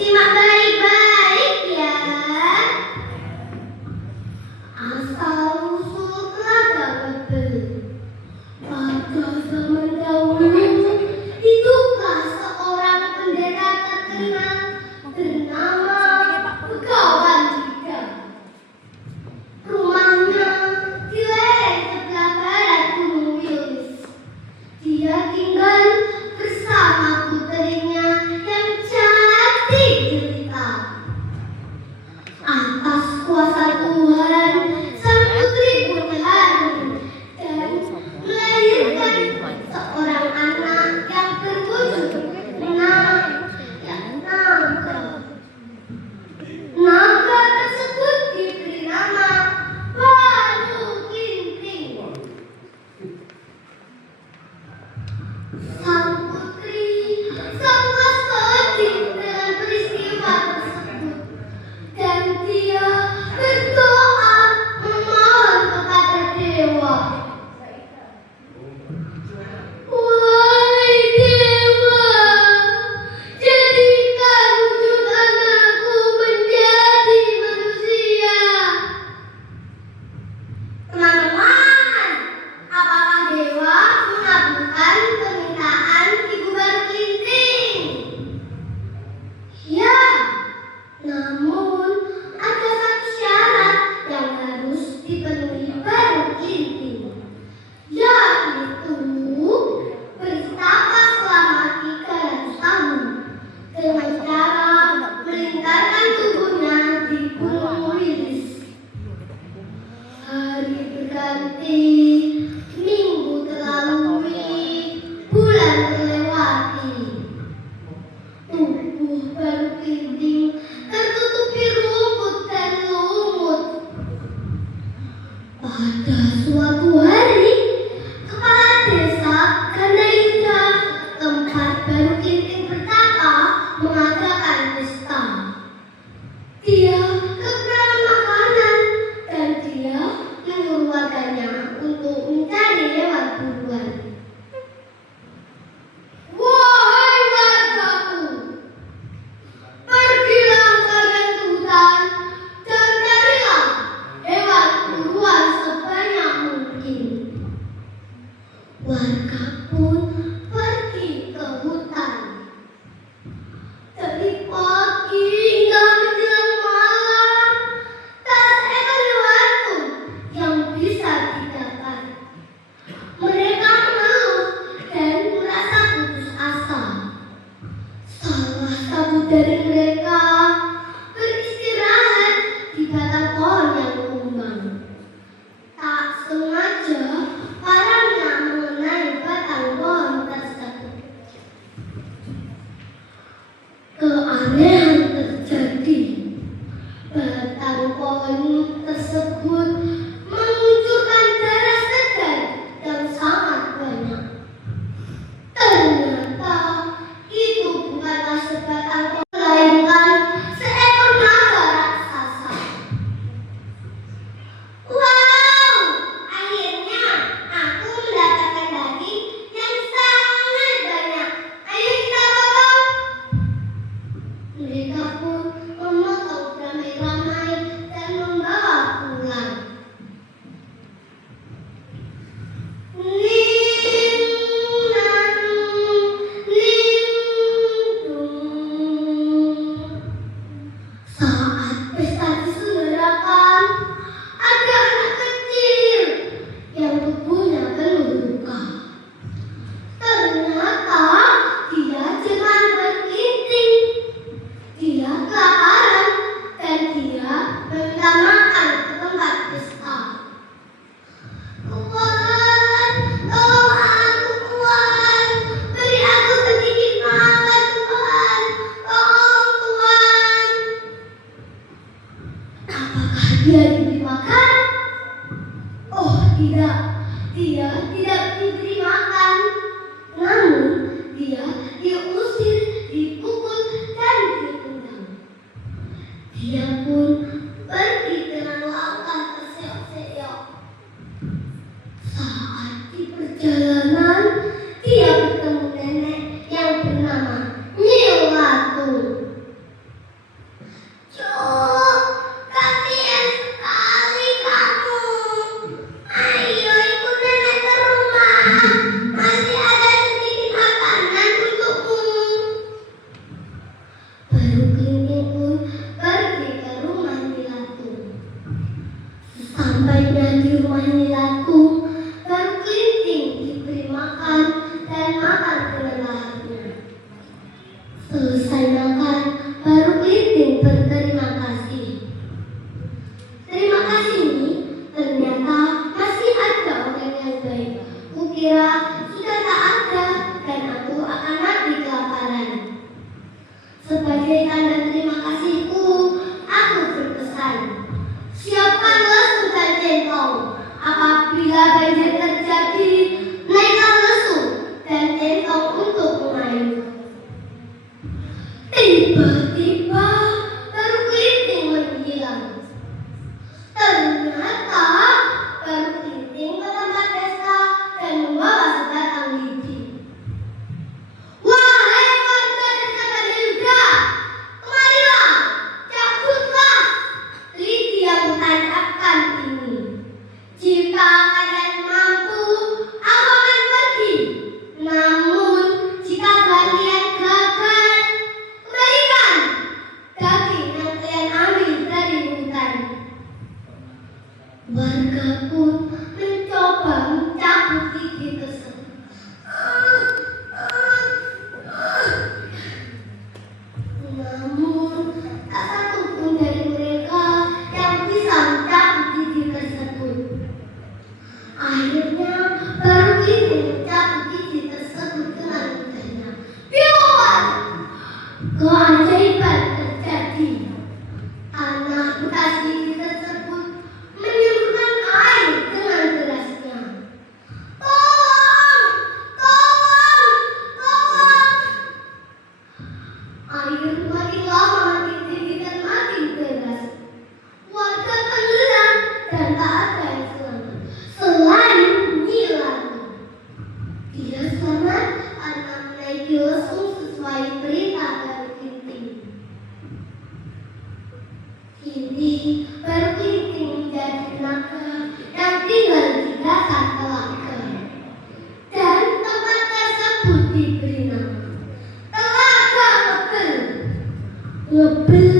Simak baik-baik ya. Asal-usul telaga Babel. Pada zaman dahulu, hiduplah seorang pendeta terkenal bernama Begawan Tiga. Rumahnya di lereng sebelah barat Gunung Wilis. Dia tinggal bersama putrinya yang cantik jelita. Atas kuasa Tuhan, sang putri pun hamil dan melahirkan seorang anak yang berwujud naga. Naga tersebut diberi nama Baru Kinting. Sang putri sangat sedih dengan peristiwa tersebut dan dia berdoa memohon kepada dewa. Wahai dewa, jadikan wujud anakku menjadi manusia. Teman-teman, apakah dewa mengabulkan permintaan Ibu Baru Kinting? Ya, namun ada satu syarat yang harus dipenuhi Baru Kinting, yaitu bertapa selama 300 tahun dengan cara melingkarkan tubuhnya di Gunung Wilis. Hari berganti, minggu terlalui, bulan terlewati. Tubuh Baru Kinting tertutupi rumput dan lumut. Pada suatu hari, kepala desa Gandayuda, tempat Baru Kinting bertapa, mengadakan pesta. Dia kekurangan makanan dan dia menyuruh warganya untuk mencari hewan buruan. Wahai wargaku, pergilah kalian ke hutan dan carilah hewan buruan sebanyak mungkin. Warga pun pergi ke hutan. Dari pagi hingga menjelang malam, tak seekor hewan pun yang bisa didapat. Mereka mengeluh dan merasa putus asa. Salah satu dari mereka beristirahat di batang pohon yang tumbang. Tak sengaja parangnya mengenai batang pohon tersebut. Keanehan terjadi. Batang pohon tersebut menguncurkan darah segar yang sangat banyak. Ternyata itu bukanlah sebatang pohon, melainkan Baru Klinting pun pergi ke rumah Nilatung. Sampainya di rumah Nilatung, Baru Klinting diberi makan dan makan kelelahannya. Selesai makan, Baru Klinting berterima kasih. Terima kasih ini, ternyata masih ada orang yang baik. Kukira sudah tak ada dan aku akan mati kelaparan. Sebagai tanda terima kasihku, aku berpesan, siapkanlah sudan centong. Apabila banjir terjadi, naiklah lesu dan centong untuk mengayuh. Tiba-tiba Baru Klinting menghilang. Ternyata Baru Klinting ke tempat pesta dan membawa sebatang lidi. Wahai warga desa Gadayuda, kemarilah, cabutlah lidi yang kutancapkan ini. Jika kalian mampu, aku akan pergi. Namun jika kalian gagal, kembalikan daging yang kalian ambil dari hutan. Warga pun mencoba mencabut gigi tersebut. Namun tak satu pun dari mereka yang bisa mencabut gigi tersebut. Akhirnya Baru Klinting mencabut gigi tersebut dengan mudahnya. Biar keajaiban terjadi. Tanah bekas gigi tersebut menyemburkan air dengan derasnya. Tolong! Tolong! Tolong! Air makin lama makin tinggi dan makin deras. Warga tenggelam dan tak ada yang selamat selain Nilatung. Dia selamat karena menaiki lesung sesuai perintah Baru Klinting. Kini Baru Klinting menjadi naga yang tinggal di dasar telaga. Dan tempat tersebut diberi nama Telaga Ngebel. Ngebel